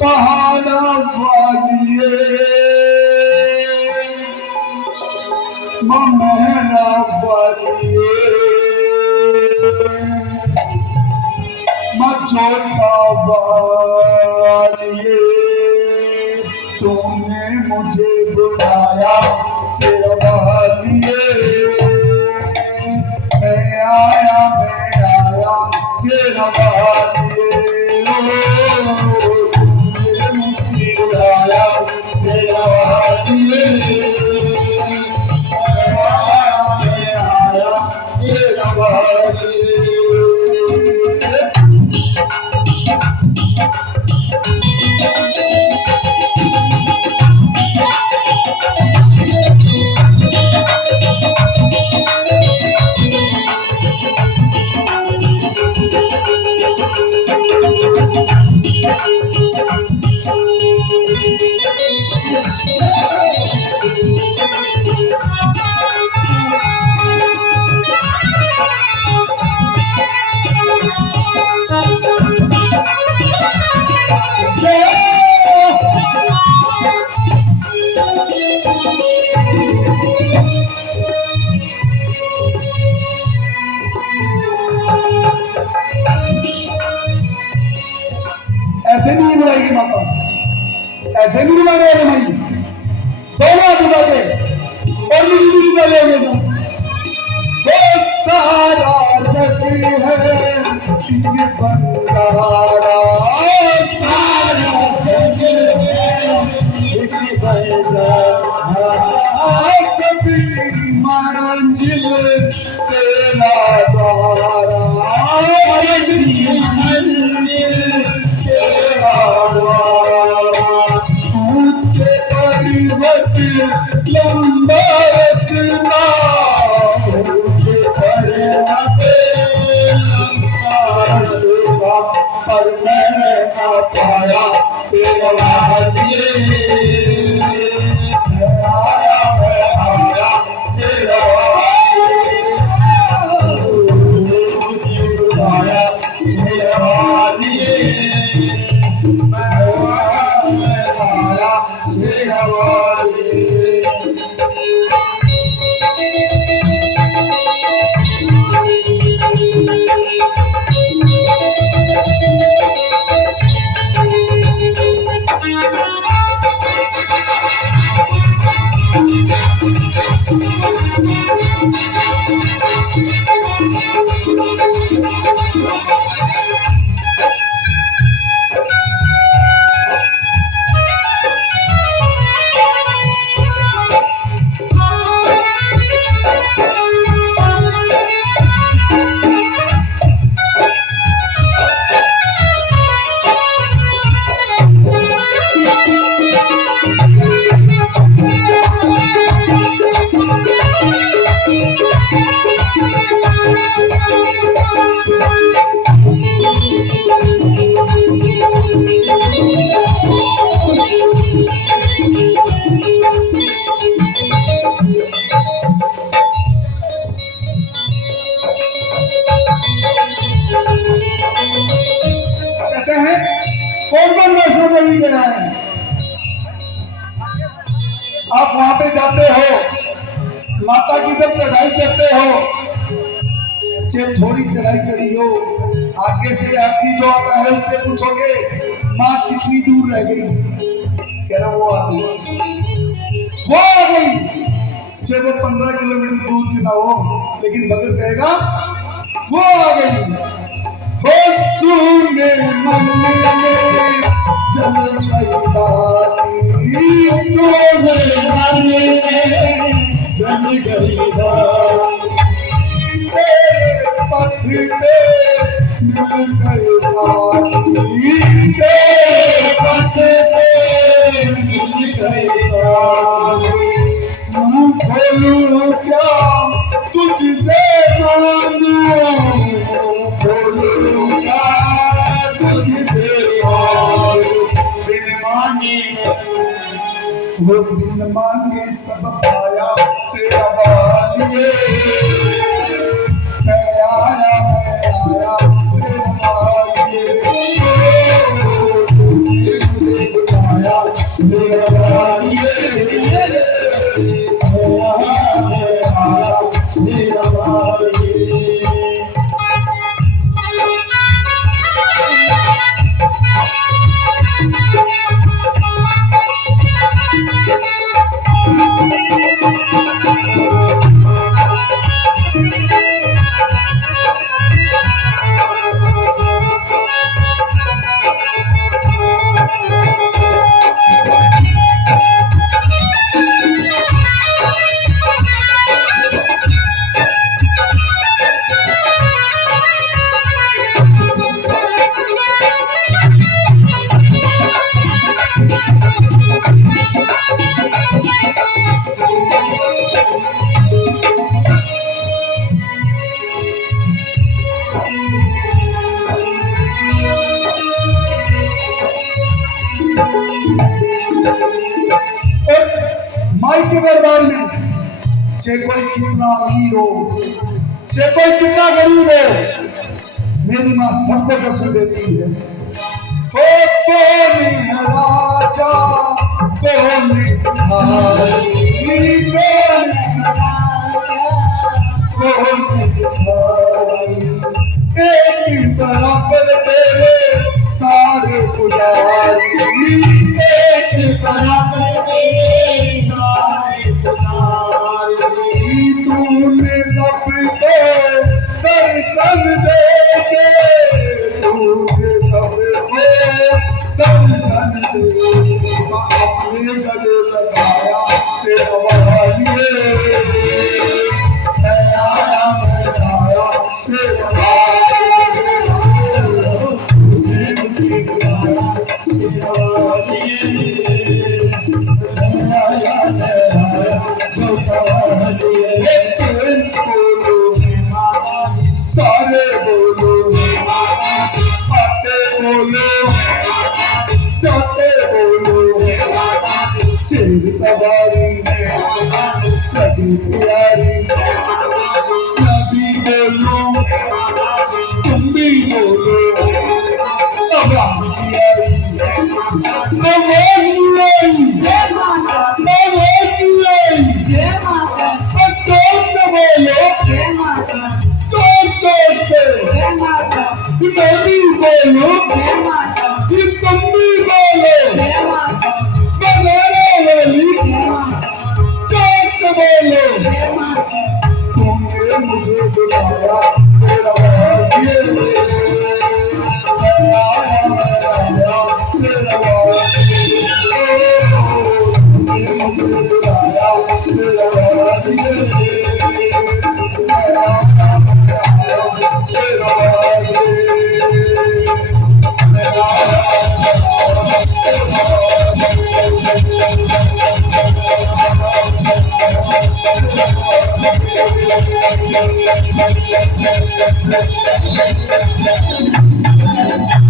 पहाड़ा वालिए मेहरा वालिए छोटा वालिए तूने मुझे बुलाया तेरा वालिए मैं आया तेरा वालिए तूने मुझे बुलाया तेरा वालिए मैं आया तेरा वालिए। ऐसे नहीं बुलाएगी माता, ऐसे नहीं बुला रहे हैं भाई, दोनों हाथ उठा के और मिली डालेंगे सब। बहुत सारा जग है ये बंगारा, सारा जग है ये बंगारा, सबकी मंजिल तेरा द्वारा, सबकी मंजिल ऊंचे पर्वत लंबा रास्ता, ऊंचे पर्वत लंबा रास्ता, पर मैंने ना पाया तेरा वालिए मैं आया तेरा कौन वैष्णो देवी गया है? आप वहां पे जाते हो, माता की जब चढ़ाई चढ़ते हो, जब थोड़ी चढ़ाई चढ़ी हो, आगे से यात्री जो आता है उससे पूछोगे माँ कितनी दूर रह गई, कह रहा वो आ गई, वो आ गई, चाहे वो 15 किलोमीटर दूर की ना हो, लेकिन भगत कहेगा वो आ गई। हो सुने मन में जल गई बाती, सुने मन में जल गई बाती, तेरे पथ पे मिल गए साथी, तेरे पथ पे मिल गए साथी, मुँह खोलूं क्या तुझसे मांगूं, खोलूं क्या तुझसे मांगूं, बिन मांगे वो बिन मांगे सब पाया तेरा वालिए मैं आया तेरा वालिए। माई के दरबार में चाहे कोई कितना अमीर हो, चाहे कोई कितना गरीब हो, मेरी माँ सबको दर्शन देती है। ओ कौन है राजा, कौन है भिखारी, कौन है भिखारी, एक ही बराबर तेरे सारे पुजारी, एक ही बराबर तेरे सारे पुजारी। तूने सबको दर्शन दे के, तूने सबको दर्शन दे के अपने गले लगाया से बहालिए, मैं आया से सारे बोलो, आते बोलो, जाते बोलो, शेर सवारी नदी प्यारी, नबी बोलो, तुम भी बोलो, आवाज प्यारी, आवाज प्यारी, आवाज प्यारी, जोर से बोलो, जोर से नबी बोलो, तुम भी बोलो, बजाने वाली जोर से बोलो। तुमने मुझे बुलाया तेरा वादिये, मैं आया तेरा वादिये, तुमने मुझे बुलाया तेरा वादिये, मैं आया तेरा वादिये, मैं आया तेरा वादिये।